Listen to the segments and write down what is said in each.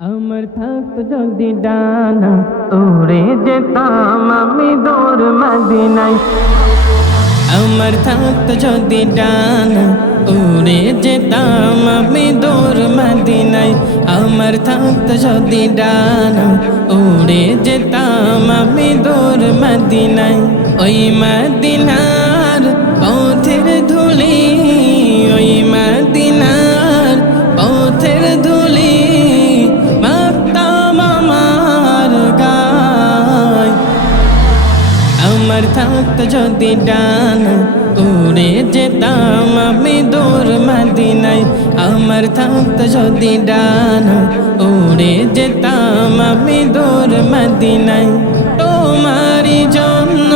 আমার থাকতো যদি ডানা উড়ে যেতাম আমি দূর মদিনায়। আমার থাকতো যদি ডানা উড়ে যেতাম আমি দূর মদিনায়। আমার থাকতো যদি ডানা উড়ে যেতাম আমি দূর মদিনায়। ওই মদিনার পথের ধুলি, ওই মদিনার পথের ধুলি মাখতাম আমার গায়। আমার থাকতো যদি ডানা উড়ে যেতাম আমি দূর মদিনায়। আমার থাকতো যদি ডানা উড়ে যেতাম আমি দূর মদিনায়। তোমারই জন্য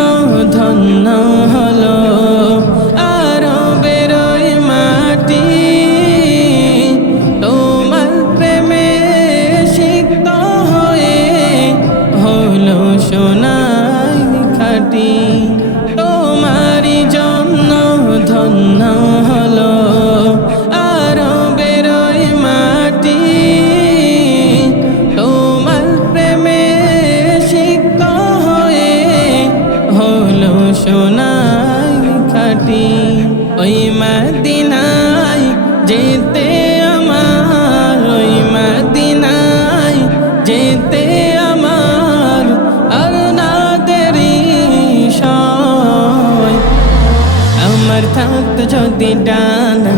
ধন্য হলো আরবের ওই মাটি, তোমার প্রেমে সিক্ত হয়ে হলো সোনার খাঁটি। তোমারই জন্য ধন্য হলো আরবের ওই মাটি, তোমার প্রেমে সিক্ত হয়ে হলো সোনার খাঁটি। ওই মদিনায় যেতে আমার, ওই মদিনায় যেতে আমার আর না দেরি সয়। আমার থাকতো যদি ডানা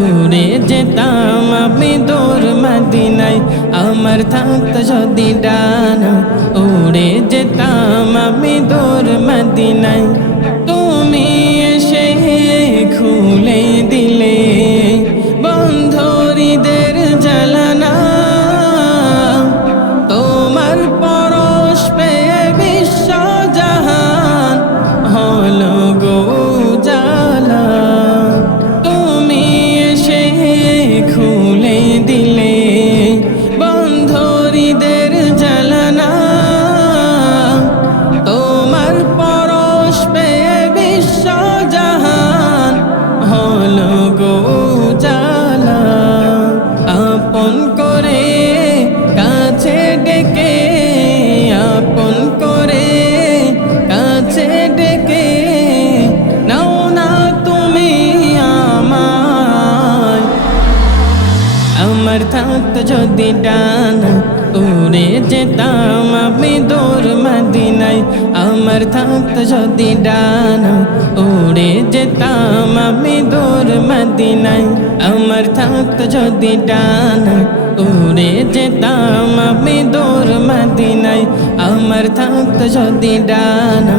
উড়ে যেতাম আমি দূর মদিনায়। আমার থাকতো যদি ডানা উড়ে যেতাম আমি দূর মদিনায়। তুমি এসে খুলে দিলে বন্ধ হৃদের জালানা, তোমার পরশ পেয়ে বিশ্ব জাহান হলো গো জালা। তুমি এসে খুলে দিলে বন্ধ হৃদের জালানা, তোমার পরশ পেয়ে বিশ্ব জাহান হলো গো জালা। আপন করে কাছে ডেকে, আপন করে কাছে ডেকে নাও না তুমি আমায়। আমার থাকতো যদি ডানা উড়ে যেতাম আমি দূর মদিনায়। আমার থাকতো যদি ডানা উড়ে যেতাম আমি দূর মদিনায়। আমার থাকতো যদি ডানা উড়ে যেতাম আমি দূর মদিনায়। আমার থাকতো যদি ডানা